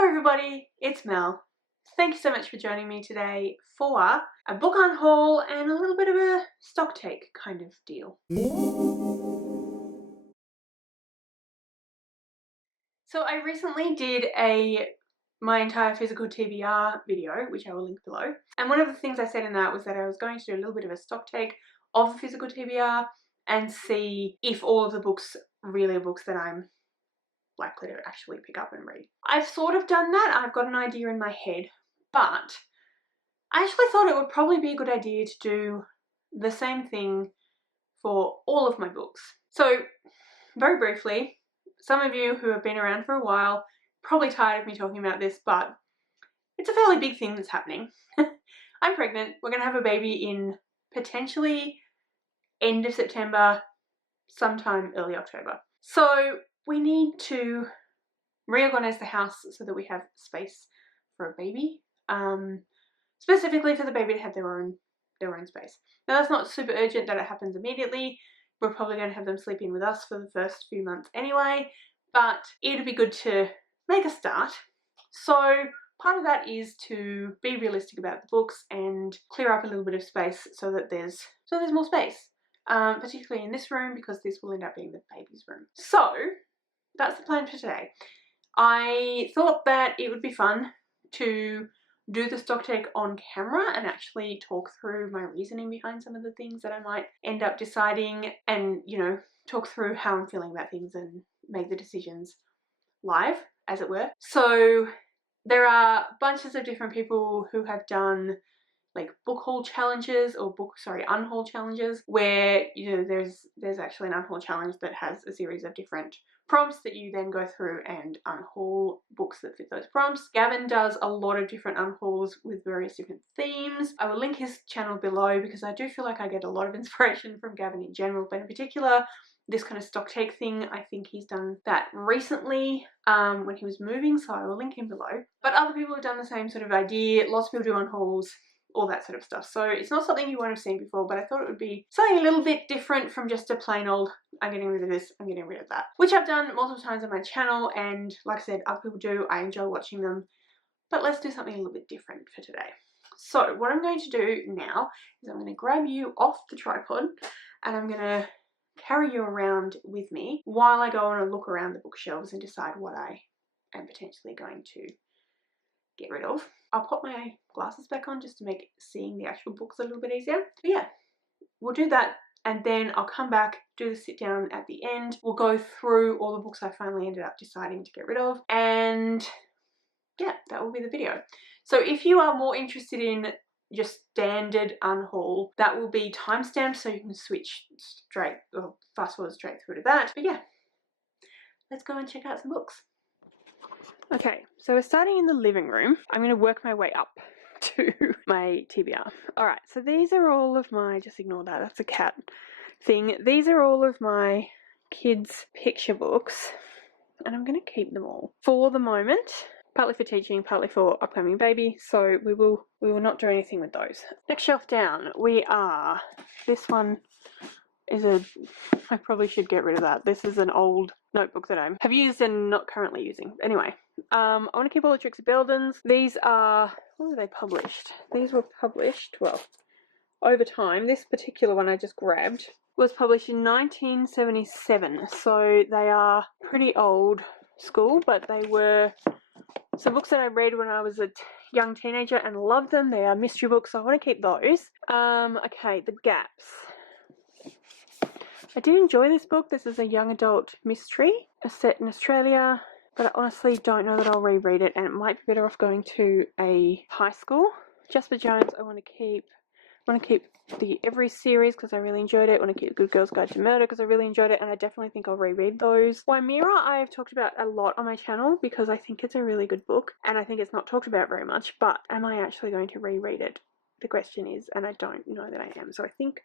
Hello everybody, it's Mel. Thank you so much for joining me today for a book unhaul and a little bit of a stock take kind of deal. So I recently did my entire physical TBR video, which I will link below. And one of the things I said in that was that I was going to do a little bit of a stock take of the physical TBR and see if all of the books really are books that I'm likely to actually pick up and read. I've sort of done that. I've got an idea in my head, but I actually thought it would probably be a good idea to do the same thing for all of my books. So very briefly, some of you who have been around for a while probably tired of me talking about this, but it's a fairly big thing that's happening. I'm pregnant. We're going to have a baby in potentially end of September, sometime early October. So we need to reorganize the house so that we have space for a baby, specifically for the baby to have their own space. Now that's not super urgent that it happens immediately. We're probably going to have them sleep in with us for the first few months anyway, but it'd be good to make a start. So part of that is to be realistic about the books and clear up a little bit of space so that there's more space, particularly in this room, because this will end up being the baby's room. So that's the plan for today. I thought that it would be fun to do the stock take on camera and actually talk through my reasoning behind some of the things that I might end up deciding, and, you know, talk through how I'm feeling about things and make the decisions live, as it were. So there are bunches of different people who have done like book haul challenges or unhaul challenges, where, you know, there's actually an unhaul challenge that has a series of different prompts that you then go through and unhaul books that fit those prompts. Gavin does a lot of different unhauls with various different themes. I will link his channel below because I do feel like I get a lot of inspiration from Gavin in general, but in particular this kind of stock take thing, I think he's done that recently when he was moving, so I will link him below. But other people have done the same sort of idea. Lots of people do unhauls, all that sort of stuff. So it's not something you won't have seen before, but I thought it would be something a little bit different from just a plain old, I'm getting rid of this, I'm getting rid of that, which I've done multiple times on my channel, and like I said, other people do. I enjoy watching them, but let's do something a little bit different for today. So what I'm going to do now is I'm going to grab you off the tripod and I'm going to carry you around with me while I go on a look around the bookshelves and decide what I am potentially going to get rid of. I'll pop my glasses back on just to make seeing the actual books a little bit easier. But yeah, we'll do that, and then I'll come back, do the sit down at the end. We'll go through all the books I finally ended up deciding to get rid of, and yeah, that will be the video. So if you are more interested in just standard unhaul, that will be timestamped so you can switch straight or fast forward straight through to that. But yeah, let's go and check out some books. Okay, so we're starting in the living room. I'm going to work my way up to my TBR. Alright, so these are all of my, just ignore that, that's a cat thing. These are all of my kids' picture books, and I'm going to keep them all for the moment. Partly for teaching, partly for upcoming baby, so we will not do anything with those. Next shelf down, this one is I probably should get rid of that. This is an old notebook that I have used and not currently using. Anyway, I want to keep all the Tricks of Beldens. These are, when were they published? These were published, well, over time. This particular one I just grabbed was published in 1977, so they are pretty old school, but they were some books that I read when I was a young teenager and loved them. They are mystery books, so I want to keep those. Okay, The Gaps. I did enjoy this book. This is a young adult mystery set in Australia, but I honestly don't know that I'll reread it, and it might be better off going to a high school. Jasper Jones, I want to keep the Every series because I really enjoyed it. I want to keep Good Girl's Guide to Murder because I really enjoyed it, and I definitely think I'll reread those. Wymira I have talked about a lot on my channel because I think it's a really good book, and I think it's not talked about very much, but am I actually going to reread it? The question is, and I don't know that I am, so I think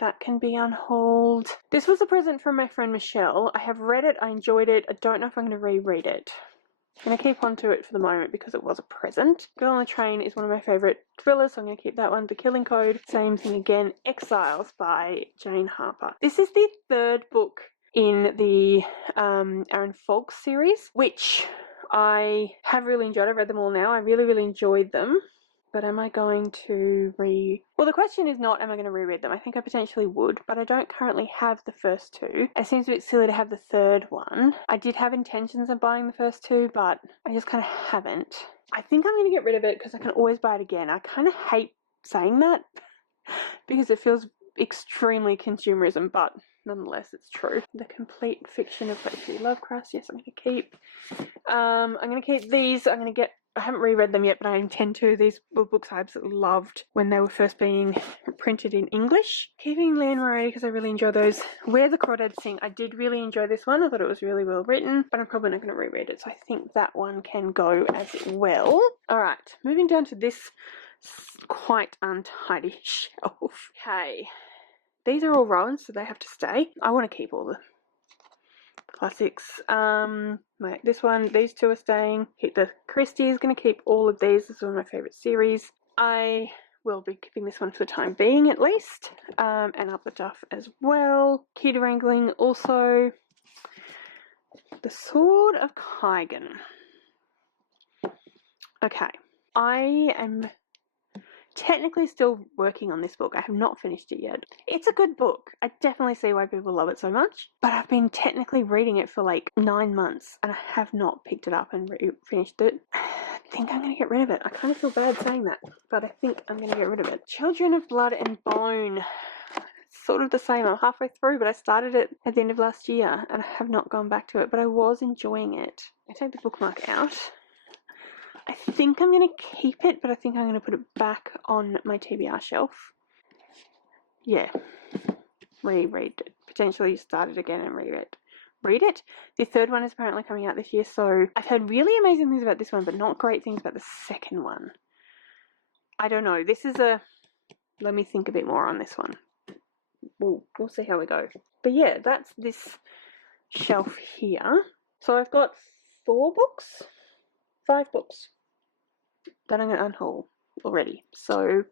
that can be unhauled. This was a present from my friend Michelle. I have read it, I enjoyed it, I don't know if I'm going to reread it. I'm going to keep on to it for the moment because it was a present. Girl on the Train is one of my favourite thrillers, so I'm going to keep that one. The Killing Code, same thing again. Exiles by Jane Harper. This is the third book in the Aaron Falk series, which I have really enjoyed. I've read them all now. I really enjoyed them. But am I going to well, the question is not am I going to reread them. I think I potentially would, but I don't currently have the first two. It seems a bit silly to have the third one. I did have intentions of buying the first two, but I just kind of haven't. I think I'm going to get rid of it because I can always buy it again. I kind of hate saying that because it feels extremely consumerism, but nonetheless it's true. The Complete Fiction of H.P. Lovecraft, yes, I'm going to keep. I'm going to keep these. I haven't reread them yet, but I intend to. These were books I absolutely loved when they were first being printed in English. Keeping Leanne Moretti because I really enjoy those. Where the Crawdads Sing, I did really enjoy this one. I thought it was really well written, but I'm probably not going to reread it, so I think that one can go as well. Alright, moving down to this quite untidy shelf. Okay, these are all Rowans, so they have to stay. I want to keep all the classics. This one, these two are staying. Keep the Christie's, gonna keep all of these. This is one of my favourite series. I will be keeping this one for the time being at least. And Up the Duff as well. Key to Wrangling also. The Sword of Kygan. Okay, I am technically still working on this book. I have not finished it yet. It's a good book. I definitely see why people love it so much, but I've been technically reading it for like 9 months and I have not picked it up and finished it. I think I'm going to get rid of it. I kind of feel bad saying that, but I think I'm going to get rid of it. Children of Blood and Bone. It's sort of the same. I'm halfway through, but I started it at the end of last year and I have not gone back to it, but I was enjoying it. I take the bookmark out. I think I'm going to keep it, but I think I'm going to put it back on my TBR shelf. Yeah. Reread it. Potentially start it again and read it. The third one is apparently coming out this year, so I've heard really amazing things about this one, but not great things about the second one. I don't know. This is let me think a bit more on this one. We'll see how we go. But yeah, that's this shelf here. So I've got 5 books that I'm going to unhaul already. So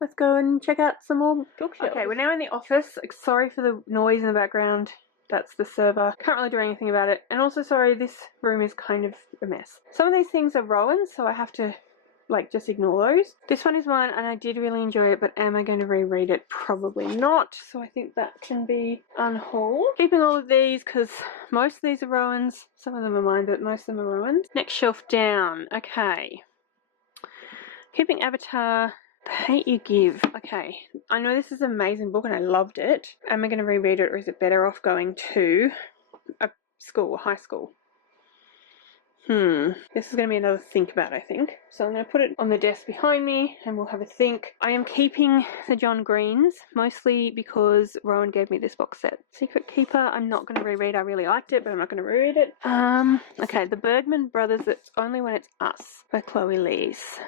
let's go and check out some more bookshelves. Okay, we're now in the office. Sorry for the noise in the background. That's the server. Can't really do anything about it. And also, sorry, this room is kind of a mess. Some of these things are Rowans, so I have to just ignore those. This one is one and I did really enjoy it, but am I going to reread it? Probably not. So I think that can be unhauled. Keeping all of these because most of these are Rowans. Some of them are mine, but most of them are Rowans. Next shelf down. Okay. Keeping Avatar, The Hate You Give. Okay, I know this is an amazing book and I loved it. Am I going to reread it or is it better off going to a high school? This is going to be another think about, I think. So I'm going to put it on the desk behind me and we'll have a think. I am keeping the John Greens, mostly because Rowan gave me this box set. Secret Keeper, I'm not going to reread. I really liked it, but I'm not going to reread it. Okay, The Bergman Brothers, It's Only When It's Us by Chloe Lees.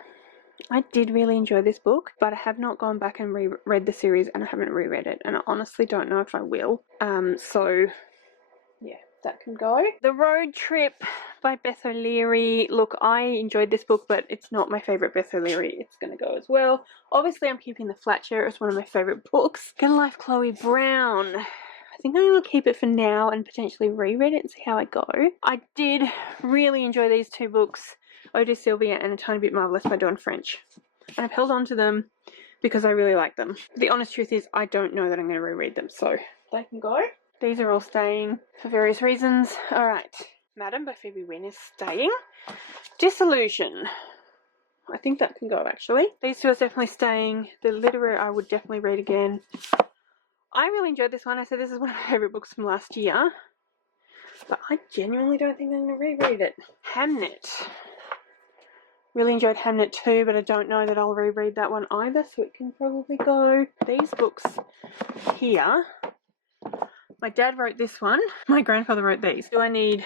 I did really enjoy this book, but I have not gone back and reread the series and I haven't reread it, and I honestly don't know if I will. So yeah, that can go. The Road Trip by Beth O'Leary. Look, I enjoyed this book, but it's not my favourite Beth O'Leary. It's going to go as well. Obviously, I'm keeping The Flatshare. It's one of my favourite books. Get a Life, Chloe Brown. I think I'm going to keep it for now and potentially reread it and see how I go. I did really enjoy these 2 books. Ode Sylvia and A Tiny Bit Marvellous by Dawn French. And I've held on to them because I really like them. The honest truth is I don't know that I'm going to reread them, so they can go. These are all staying for various reasons. Alright. Madam by Phoebe Wynne is staying. Disillusion. I think that can go actually. These 2 are definitely staying. The Literary I would definitely read again. I really enjoyed this one. I said this is one of my favourite books from last year. But I genuinely don't think I'm going to reread it. Hamnet. Really enjoyed Hamnet too, but I don't know that I'll reread that one either, so it can probably go. These books here, my dad wrote this one, my grandfather wrote these. Do I need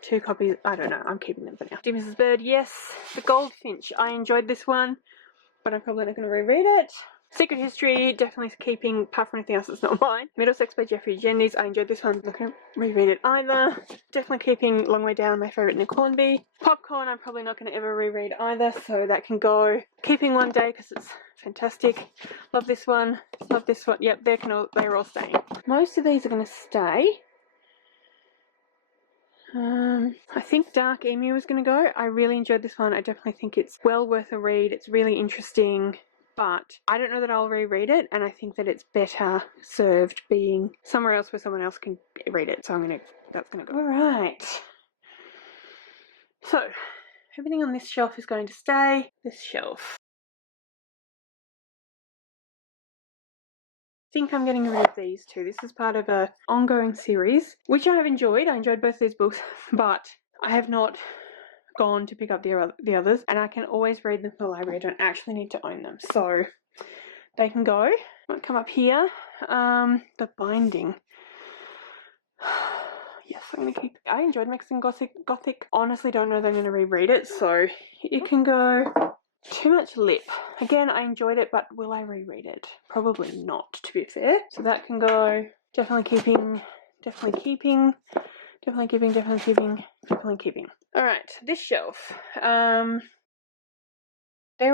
2 copies? I don't know, I'm keeping them for now. Dear Mrs. Bird, yes. The Goldfinch, I enjoyed this one, but I'm probably not going to reread it. Secret History, definitely keeping, apart from anything else that's not mine. Middlesex by Jeffrey Jennings, I enjoyed this one, I'm not going to reread it either. Definitely keeping Long Way Down, my favourite Nick Hornby. Popcorn, I'm probably not going to ever reread either, so that can go. Keeping One Day, because it's fantastic. Love this one, love this one. Yep, they're all staying. Most of these are going to stay. I think Dark Emu is going to go. I really enjoyed this one. I definitely think it's well worth a read. It's really interesting, but I don't know that I'll reread it, and I think that it's better served being somewhere else where someone else can read it. So that's gonna go. All right. So everything on this shelf is going to stay. This shelf. I think I'm getting rid of these two. This is part of an ongoing series, which I have enjoyed. I enjoyed both these books, but I have not gone to pick up the others, and I can always read them from the library. I don't actually need to own them, so they can go. Might come up here. The binding. Yes, I'm gonna keep. I enjoyed Mexican Gothic. Honestly, don't know that I'm gonna reread it, so it can go. Too much lip. Again, I enjoyed it, but will I reread it? Probably not, to be fair. So that can go. Definitely keeping. Definitely keeping. Definitely keeping. Definitely keeping. Definitely keeping. All right, this shelf. They're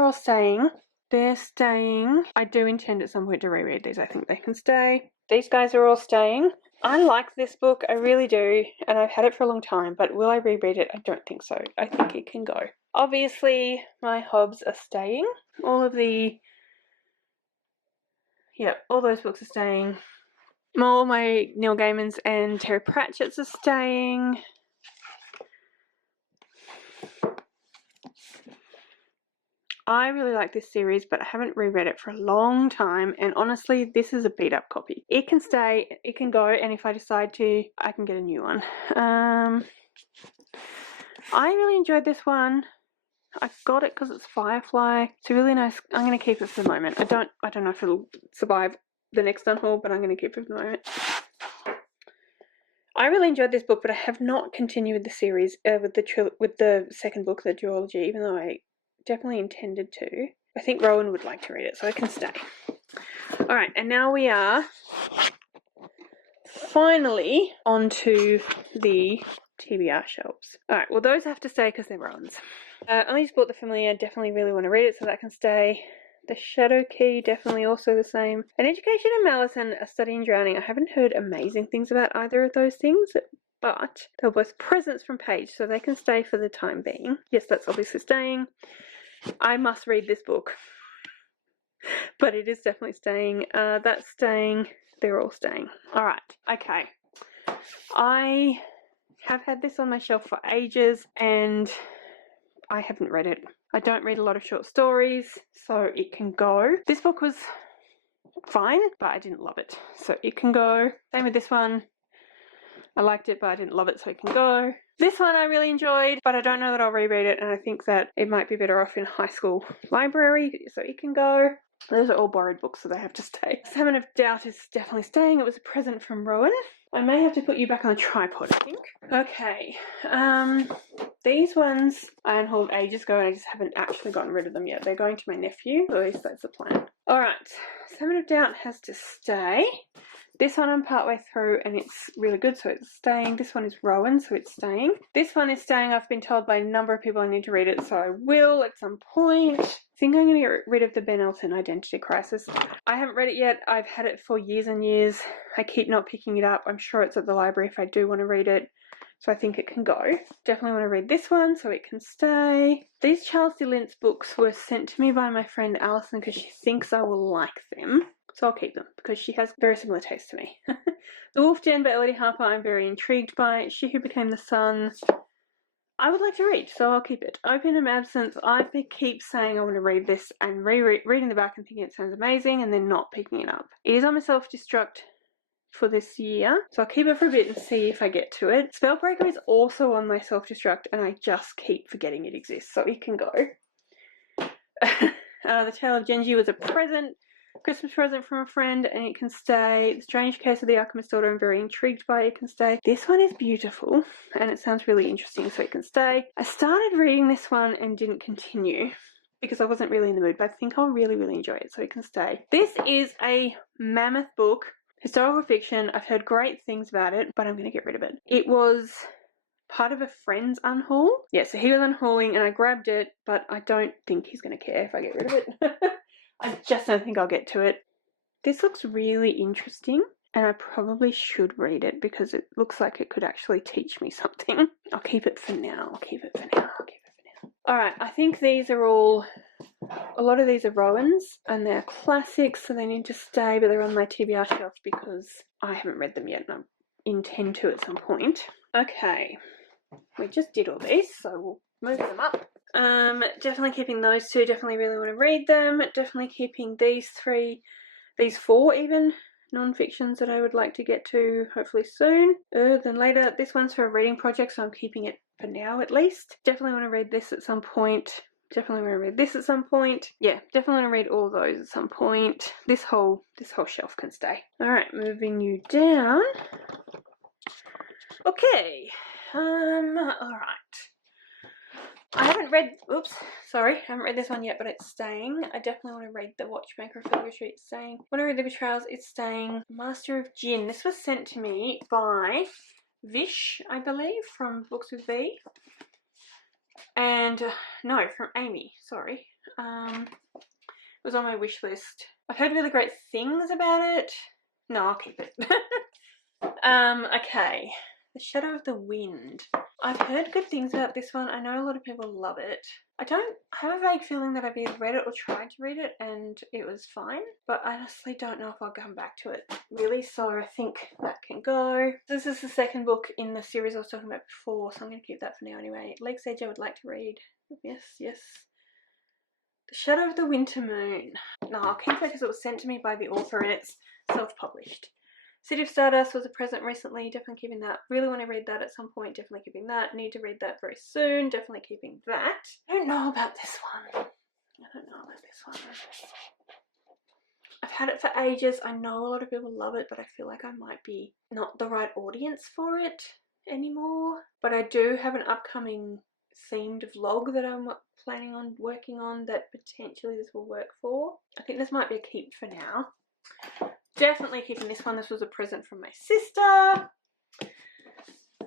all staying. They're staying. I do intend at some point to reread these. I think they can stay. These guys are all staying. I like this book. I really do, and I've had it for a long time. But will I reread it? I don't think so. I think it can go. Obviously, my Hobbs are staying. All of the, all those books are staying. All my Neil Gaimans and Terry Pratchett's are staying. I really like this series, but I haven't reread it for a long time, and honestly, this is a beat up copy. It can stay, it can go, and if I decide to, I can get a new one. I really enjoyed this one. I got it because it's Firefly. It's really nice. I'm going to keep it for the moment. I don't know if it'll survive the next Unhaul, but I'm going to keep it for the moment. I really enjoyed this book, but I have not continued the series with the second book, the duology, even though I definitely intended to. I think Rowan would like to read it, so I can stay. Alright, and now we are finally onto the TBR shelves. Alright, well those have to stay because they're Rowan's. Only just bought the Familiar, definitely really want to read it, so that can stay. The Shadow Key, definitely also the same. An Education in Malice and A Study in Drowning. I haven't heard amazing things about either of those things, but they're both presents from Paige, so they can stay for the time being. Yes, that's obviously staying. I must read this book, but it is definitely staying. That's staying. They're all staying. Alright, okay. I have had this on my shelf for ages, and I haven't read it. I don't read a lot of short stories, so it can go. This book was fine, but I didn't love it, so it can go. Same with this one. I liked it, but I didn't love it, so it can go. This one I really enjoyed, but I don't know that I'll reread it, and I think that it might be better off in a high school library, so it can go. Those are all borrowed books, so they have to stay. Salmon of Doubt is definitely staying. It was a present from Rowan. I may have to put you back on a tripod, I think. Okay, these ones I unhauled ages ago, and I just haven't actually gotten rid of them yet. They're going to my nephew, or at least that's the plan. Alright, Salmon of Doubt has to stay. This one I'm partway through and it's really good, so it's staying. This one is Rowan, so it's staying. This one is staying. I've been told by a number of people I need to read it, so I will at some point. I think I'm going to get rid of the Ben Elton Identity Crisis. I haven't read it yet. I've had it for years and years. I keep not picking it up. I'm sure it's at the library if I do want to read it. So I think it can go. Definitely want to read this one, so it can stay. These Charles D. Lintz books were sent to me by my friend Alison because she thinks I will like them. So I'll keep them because she has very similar taste to me. The Wolf Den by Elodie Harper I'm very intrigued by. She Who Became the Sun I would like to read, so I'll keep it. Opium Absence, I keep saying I want to read this and reading the back and thinking it sounds amazing and then not picking it up. It is on my self-destruct for this year, so I'll keep it for a bit and see if I get to it. Spellbreaker is also on my self-destruct and I just keep forgetting it exists, so it can go. The Tale of Genji was a Christmas present from a friend, and it can stay. The Strange Case of the Alchemist's Daughter, I'm very intrigued by, it can stay. This one is beautiful and it sounds really interesting, so it can stay. I started reading this one and didn't continue because I wasn't really in the mood, but I think I'll really enjoy it, so it can stay. This is a mammoth book, historical fiction. I've heard great things about it, but I'm going to get rid of it. It was part of a friend's unhaul. Yeah, so he was unhauling and I grabbed it, but I don't think he's going to care if I get rid of it. I just don't think I'll get to it. This looks really interesting, and I probably should read it because it looks like it could actually teach me something. I'll keep it for now. Alright, I think these are all, a lot of these are Rowans and they're classics, so they need to stay, but they're on my TBR shelf because I haven't read them yet and I intend to at some point. Okay, we just did all these, so we'll move them up. Definitely keeping those two, definitely really want to read them. Definitely keeping these three, these four even, non-fictions that I would like to get to hopefully soon. Then later, this one's for a reading project, so I'm keeping it for now at least. Definitely want to read this at some point. Definitely want to read this at some point. Yeah, definitely want to read all those at some point. This whole shelf can stay. Alright, moving you down. Okay. Alright. I haven't read, I haven't read this one yet, but it's staying. I definitely want to read The Watchmaker of Filigree, it's staying. Want to read The Betrayals, it's staying. Master of Gin, this was sent to me by Vish, I believe, from Books with V. And, no, from Amy, sorry. It was on my wish list. I've heard really great things about it. No, I'll keep it. Okay. The Shadow of the Wind. I've heard good things about this one. I know a lot of people love it. I have a vague feeling that I've either read it or tried to read it and it was fine, but I honestly don't know if I'll come back to it really, so I think that can go. This is the second book in the series I was talking about before, so I'm going to keep that for now anyway. Lake's Edge I would like to read. Yes. The Shadow of the Winter Moon. No, I'll keep it because it was sent to me by the author and it's self-published. City of Stardust was a present recently, definitely keeping that. Really want to read that at some point, definitely keeping that. Need to read that very soon, definitely keeping that. I don't know about this one. I've had it for ages. I know a lot of people love it, but I feel like I might be not the right audience for it anymore. But I do have an upcoming themed vlog that I'm planning on working on that potentially this will work for. I think this might be a keep for now. Definitely keeping this one. This was a present from my sister.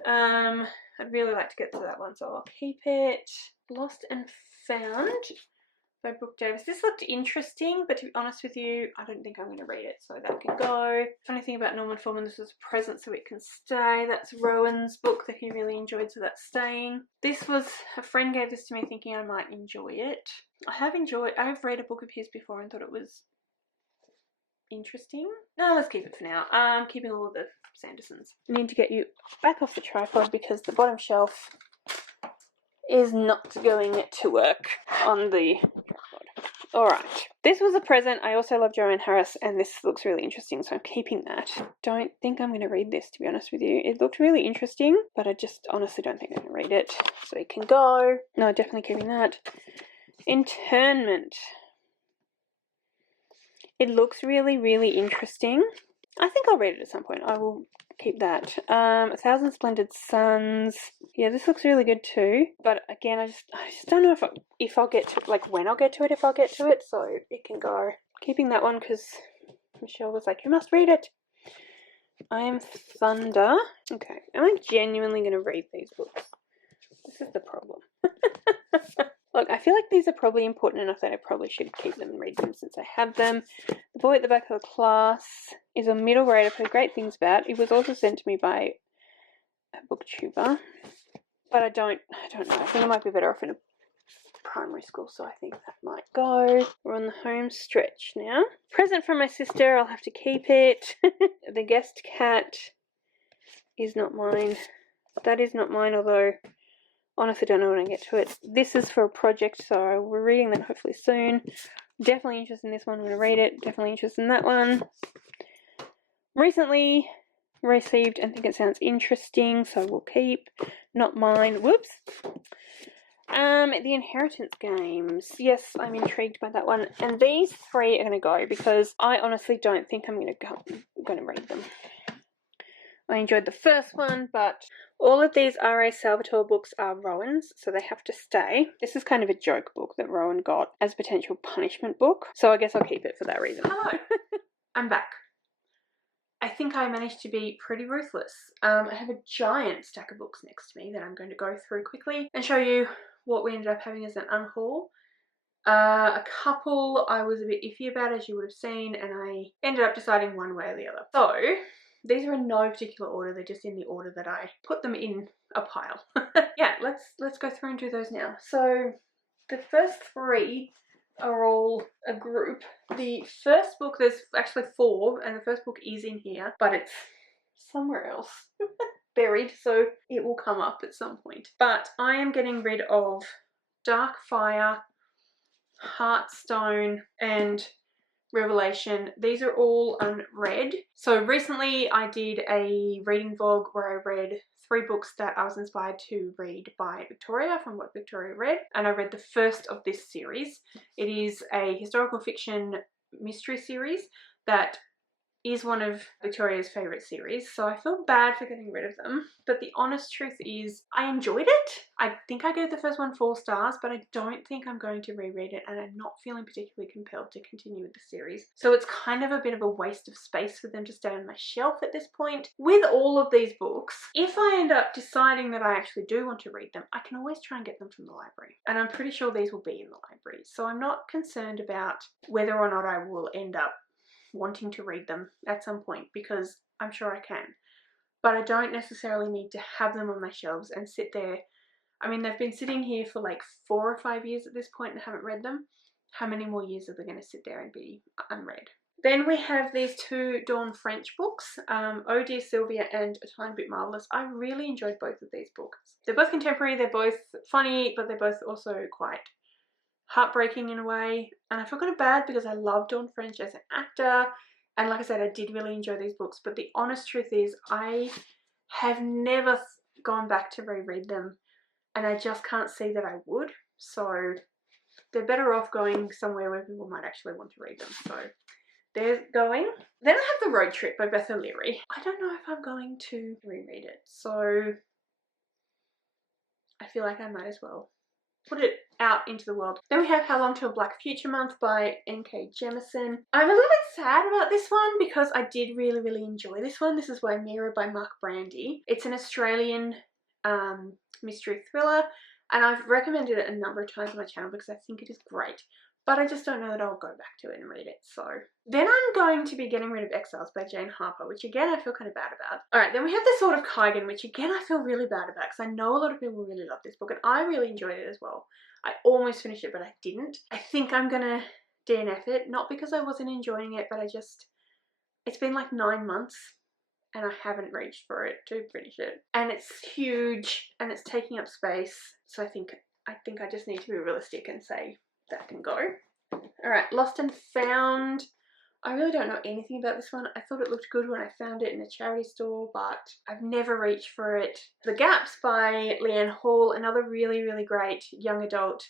I'd really like to get to that one, so I'll keep it. Lost and Found by Brooke Davis. This looked interesting, but to be honest with you, I don't think I'm going to read it, so that can go. Funny thing about Norman Foreman, this was a present, so it can stay. That's Rowan's book that he really enjoyed, so that's staying. This was, a friend gave this to me thinking I might enjoy it. I've read a book of his before and thought it was interesting. No, let's keep it for now. I'm keeping all of the Sandersons. I need to get you back off the tripod because the bottom shelf is not going to work on the tripod. Alright, this was a present. I also love Joanne Harris and this looks really interesting, so I'm keeping that. Don't think I'm going to read this, to be honest with you. It looked really interesting, but I just honestly don't think I'm going to read it. So it can go. No, definitely keeping that. Internment. It looks really, really interesting. I think I'll read it at some point. I will keep that. 1,000 Splendid Suns. Yeah, this looks really good too. But again, I just don't know if I'll get to, like, when I'll get to it, if I'll get to it. So it can go. Keeping that one because Michelle was like, you must read it. I Am Thunder. Okay, am I genuinely going to read these books? This is the problem. Look, I feel like these are probably important enough that I probably should keep them and read them since I have them. The Boy at the Back of the Class is a middle grade I've heard great things about. It was also sent to me by a booktuber. But I don't know. I think I might be better off in a primary school, so I think that might go. We're on the home stretch now. Present from my sister, I'll have to keep it. The Guest Cat is not mine. That is not mine, although honestly don't know when I get to it. This is for a project, so we're reading that hopefully soon. Definitely interested in this one. I'm going to read it. Definitely interested in that one. Recently received and think it sounds interesting, so we'll keep. Not mine. Whoops. The Inheritance Games. Yes, I'm intrigued by that one. And these three are going to go because I honestly don't think I'm going to read them. I enjoyed the first one, but all of these R.A. Salvatore books are Rowan's, so they have to stay. This is kind of a joke book that Rowan got as a potential punishment book, so I guess I'll keep it for that reason. Hello, I'm back. I think I managed to be pretty ruthless. I have a giant stack of books next to me that I'm going to go through quickly and show you what we ended up having as an unhaul. A couple I was a bit iffy about, as you would have seen, and I ended up deciding one way or the other. So These are in no particular order, they're just in the order that I put them in a pile. Yeah, let's go through and do those now. So the first 3 are all a group. The first book, there's actually 4, and the first book is in here, but it's somewhere else. Buried, so it will come up at some point. But I am getting rid of Dark Fire, Heartstone, and Revelation. These are all unread. So recently I did a reading vlog where I read 3 books that I was inspired to read by Victoria from What Victoria Read, and I read the first of this series. It is a historical fiction mystery series that is one of Victoria's favourite series, so I feel bad for getting rid of them, but the honest truth is I enjoyed it. I think I gave the first one 4 stars, but I don't think I'm going to reread it, and I'm not feeling particularly compelled to continue with the series. So it's kind of a bit of a waste of space for them to stay on my shelf at this point. With all of these books, if I end up deciding that I actually do want to read them, I can always try and get them from the library, and I'm pretty sure these will be in the library, so I'm not concerned about whether or not I will end up wanting to read them at some point, because I'm sure I can, but I don't necessarily need to have them on my shelves and sit there. I mean, they've been sitting here for like 4 or 5 years at this point and haven't read them. How many more years are they going to sit there and be unread? Then we have these 2 Dawn French books, Oh Dear Sylvia and A Tiny Bit Marvellous. I really enjoyed both of these books. They're both contemporary, they're both funny, but they're both also quite heartbreaking in a way, and I feel kind of bad because I love Dawn French as an actor, and like I said, I did really enjoy these books, but the honest truth is I have never gone back to reread them, and I just can't see that I would, so they're better off going somewhere where people might actually want to read them. So they're going. Then I have The Road Trip by Beth O'Leary. I don't know if I'm going to reread it, so I feel like I might as well put it out into the world. Then we have How Long Till Black Future Month by N.K. Jemisin. I'm a little bit sad about this one because I did really enjoy this one. This is Waimea by Mark Brandy. It's an Australian mystery thriller, and I've recommended it a number of times on my channel because I think it is great, but I just don't know that I'll go back to it and read it. So then I'm going to be getting rid of Exiles by Jane Harper, which again I feel kind of bad about. Alright, then we have The Sword of Kaigan, which again I feel really bad about because I know a lot of people really love this book and I really enjoyed it as well. I almost finished it, but I didn't. I think I'm gonna DNF it, not because I wasn't enjoying it, but it's been like 9 months and I haven't reached for it to finish it. And it's huge and it's taking up space, so I think I just need to be realistic and say that can go. Alright, Lost and Found. I really don't know anything about this one. I thought it looked good when I found it in a charity store, but I've never reached for it. The Gaps by Leanne Hall, another really great young adult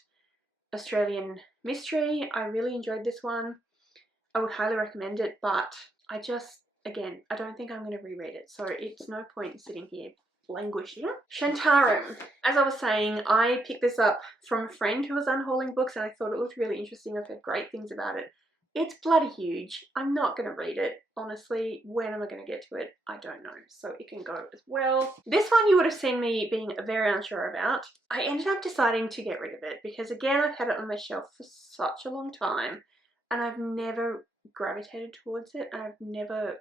Australian mystery. I really enjoyed this one. I would highly recommend it, but I just, again, I don't think I'm going to reread it, so it's no point sitting here languishing. Shantaram. As I was saying, I picked this up from a friend who was unhauling books and I thought it looked really interesting. I've heard great things about it. It's bloody huge. I'm not going to read it. Honestly, when am I going to get to it? I don't know. So it can go as well. This one you would have seen me being very unsure about. I ended up deciding to get rid of it because again, I've had it on my shelf for such a long time and I've never gravitated towards it and I've never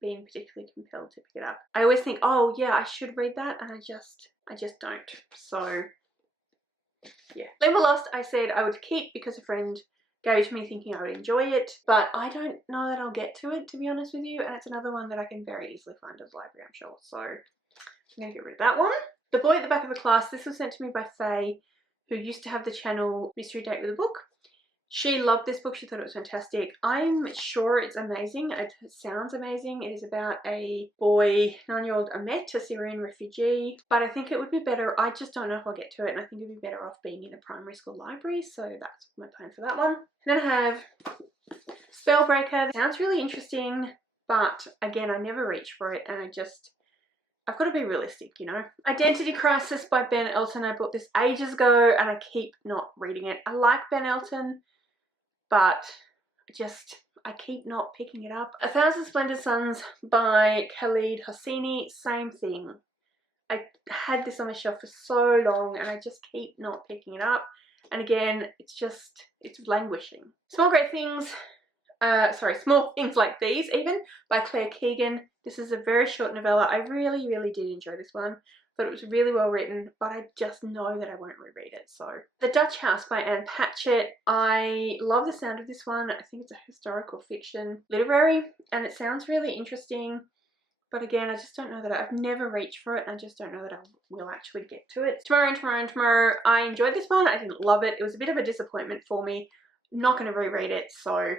been particularly compelled to pick it up. I always think, oh yeah, I should read that, and I just don't. So yeah. Limber Lost, I said I would keep because a friend gave it to me thinking I would enjoy it, but I don't know that I'll get to it, to be honest with you, and it's another one that I can very easily find at the library, I'm sure. So I'm gonna get rid of that one. The Boy at the Back of the Class, this was sent to me by Faye, who used to have the channel Mystery Date with a Book. She loved this book. She thought it was fantastic. I'm sure it's amazing. It sounds amazing. It is about a boy, 9-year-old Ahmet, a Syrian refugee. But I think it would be better. I just don't know if I'll get to it. And I think it would be better off being in a primary school library. So that's my plan for that one. And then I have Spellbreaker. It sounds really interesting. But again, I never reach for it. And I've got to be realistic, you know. Identity Crisis by Ben Elton. I bought this ages ago and I keep not reading it. I like Ben Elton, but I keep not picking it up. 1,000 Splendid Suns by Khalid Hosseini, same thing. I had this on my shelf for so long and I just keep not picking it up. And again, it's languishing. Small Great Things Small Things Like These even, by Claire Keegan. This is a very short novella. I really did enjoy this one. Thought it was really well written, but I just know that I won't reread it. So The Dutch House by Anne Patchett. I love the sound of this one. I think it's a historical fiction literary and it sounds really interesting, but again, I just don't know that I've never reached for it and I just don't know that I will actually get to it. Tomorrow. I enjoyed this one. I didn't love it. It was a bit of a disappointment for me. Not going to reread it, so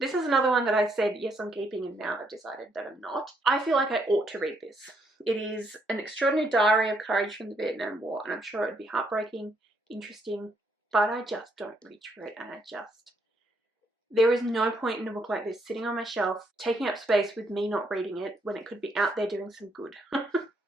this is another one that I said yes I'm keeping and now I've decided that I'm not. I feel like I ought to read this. It is an extraordinary diary of courage from the Vietnam War, and I'm sure it would be heartbreaking, interesting, but I just don't reach for it, and there is no point in a book like this sitting on my shelf, taking up space with me not reading it when it could be out there doing some good.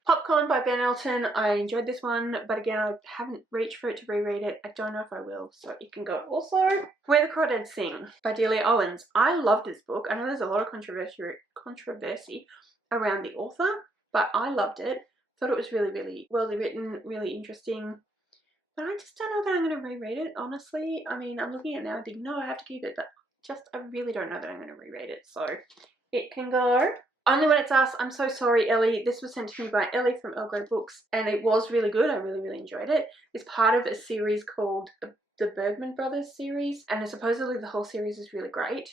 Popcorn by Ben Elton. I enjoyed this one, but again, I haven't reached for it to reread it. I don't know if I will, so it can go. Also, Where the Crawdads Sing by Delia Owens. I love this book. I know there's a lot of controversy around the author, but I loved it. Thought it was really well written, really interesting. But I just don't know that I'm going to reread it, honestly. I mean, I'm looking at it now and thinking, no, I have to keep it, but I really don't know that I'm going to reread it, so it can go. Only When It's Us. I'm so sorry, Ellie. This was sent to me by Ellie from Earl Grey Books, and it was really good. I really enjoyed it. It's part of a series called the Bergman Brothers series, and supposedly the whole series is really great.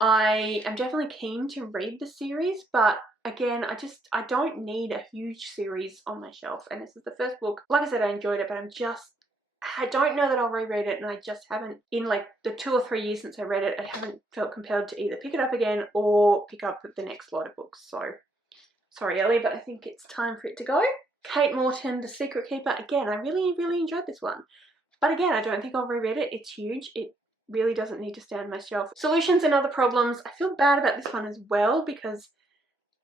I am definitely keen to read the series, but again, I don't need a huge series on my shelf, and this is the first book. Like I said, I enjoyed it, but I don't know that I'll reread it, and I just haven't, in like the 2 or 3 years since I read it, I haven't felt compelled to either pick it up again or pick up the next lot of books. So, sorry Ellie, but I think it's time for it to go. Kate Morton, The Secret Keeper. Again, I really enjoyed this one. But again, I don't think I'll reread it. It's huge. It really doesn't need to stay on my shelf. Solutions and Other Problems. I feel bad about this one as well because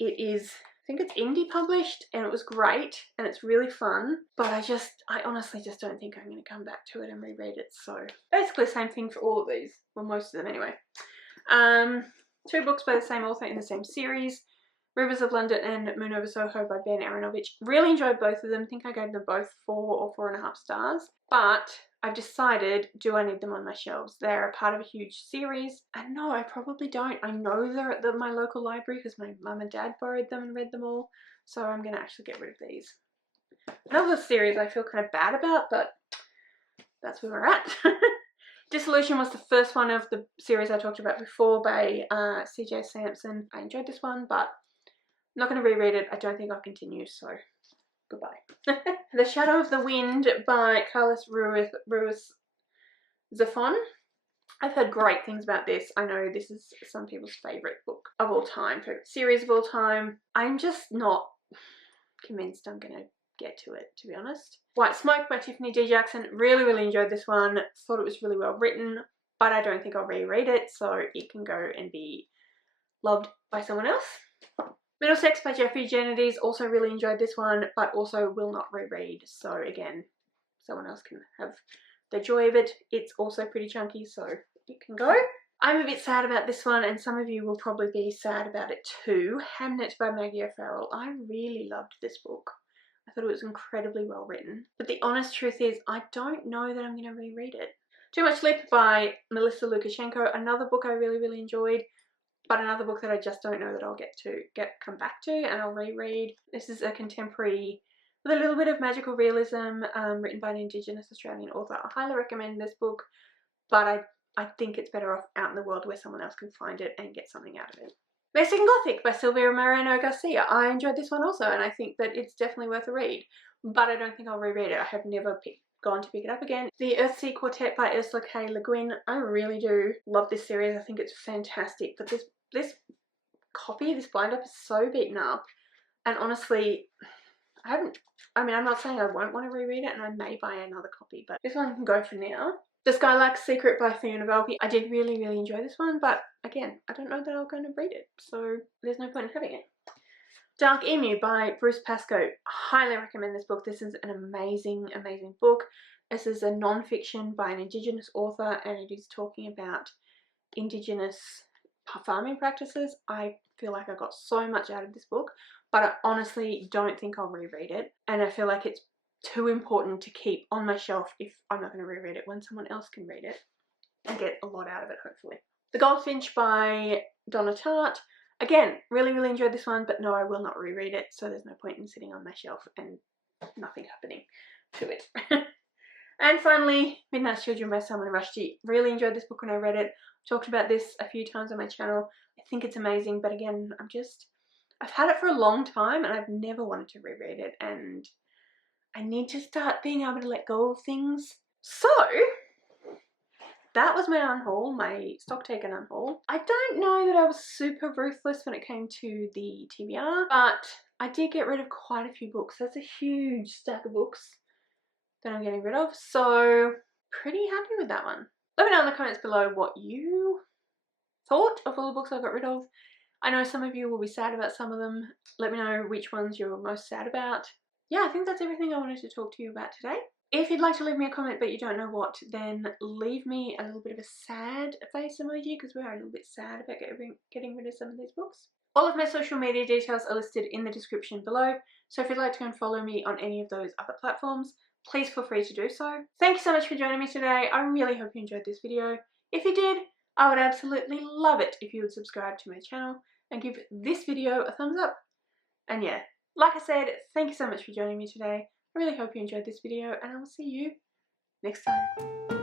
it is, I think it's indie published, and it was great and it's really fun, but I honestly just don't think I'm going to come back to it and reread it. So basically same thing for all of these, well, most of them anyway. 2 books by the same author in the same series, Rivers of London and Moon Over Soho by Ben Aronovich. Really enjoyed both of them. I think I gave them both 4 or 4.5 stars, but I've decided, do I need them on my shelves? They're a part of a huge series, and no, I probably don't. I know they're at my local library because my mum and dad borrowed them and read them all, so I'm going to actually get rid of these. Another series I feel kind of bad about, but that's where we're at. Disillusion was the first one of the series I talked about before by C.J. Sampson. I enjoyed this one, but I'm not going to reread it. I don't think I'll continue, so goodbye. The Shadow of the Wind by Carlos Ruiz Zafón. I've heard great things about this. I know this is some people's favourite book of all time, favourite series of all time. I'm just not convinced I'm going to get to it, to be honest. White Smoke by Tiffany D. Jackson. Really enjoyed this one. Thought it was really well written, but I don't think I'll reread it, so it can go and be loved by someone else. Middlesex by Jeffrey Gennades. Also really enjoyed this one, but also will not reread. So again, someone else can have the joy of it. It's also pretty chunky, so it can go. I'm a bit sad about this one, and some of you will probably be sad about it too. Hamnet by Maggie O'Farrell. I really loved this book. I thought it was incredibly well written. But the honest truth is, I don't know that I'm going to reread it. Too Much Lip by Melissa Lukashenko. Another book I really enjoyed, but another book that I just don't know that I'll come back to and I'll reread. This is a contemporary with a little bit of magical realism, written by an Indigenous Australian author. I highly recommend this book, but I think it's better off out in the world where someone else can find it and get something out of it. Mexican Gothic by Silvia Moreno Garcia. I enjoyed this one also, and I think that it's definitely worth a read, but I don't think I'll reread it. I have never gone to pick it up again. The Earthsea Quartet by Ursula K. Le Guin. I really do love this series. I think it's fantastic, but this bind up is so beaten up, and honestly, I'm not saying I won't want to reread it, and I may buy another copy, but this one can go for now. The Skylark's Secret by Fiona Valpy. I did really enjoy this one, but again, I don't know that I'm going to read it, so there's no point in having it. Dark Emu by Bruce Pascoe. Highly recommend this book. This is an amazing book. This is a non-fiction by an Indigenous author, and it is talking about Indigenous farming practices. I feel like I got so much out of this book, but I honestly don't think I'll reread it, and I feel like it's too important to keep on my shelf if I'm not going to reread it when someone else can read it and get a lot out of it, hopefully. The Goldfinch by Donna Tartt. Again, really enjoyed this one, but no, I will not reread it, so there's no point in sitting on my shelf and nothing happening to it. And finally, Midnight Children by Salman Rushdie. Really enjoyed this book when I read it. Talked about this a few times on my channel. I think it's amazing, but again, I've had it for a long time and I've never wanted to reread it, and I need to start being able to let go of things. So that was my unhaul, my Stocktake and unhaul. I don't know that I was super ruthless when it came to the TBR, but I did get rid of quite a few books. That's a huge stack of books that I'm getting rid of, so pretty happy with that one. Let me know in the comments below what you thought of all the books I got rid of. I know some of you will be sad about some of them. Let me know which ones you're most sad about. Yeah, I think that's everything I wanted to talk to you about today. If you'd like to leave me a comment but you don't know what, then leave me a little bit of a sad face emoji, because we are a little bit sad about getting rid of some of these books. All of my social media details are listed in the description below, so if you'd like to go and follow me on any of those other platforms, please feel free to do so. Thank you so much for joining me today. I really hope you enjoyed this video. If you did, I would absolutely love it if you would subscribe to my channel and give this video a thumbs up. And yeah, like I said, thank you so much for joining me today. I really hope you enjoyed this video, and I will see you next time.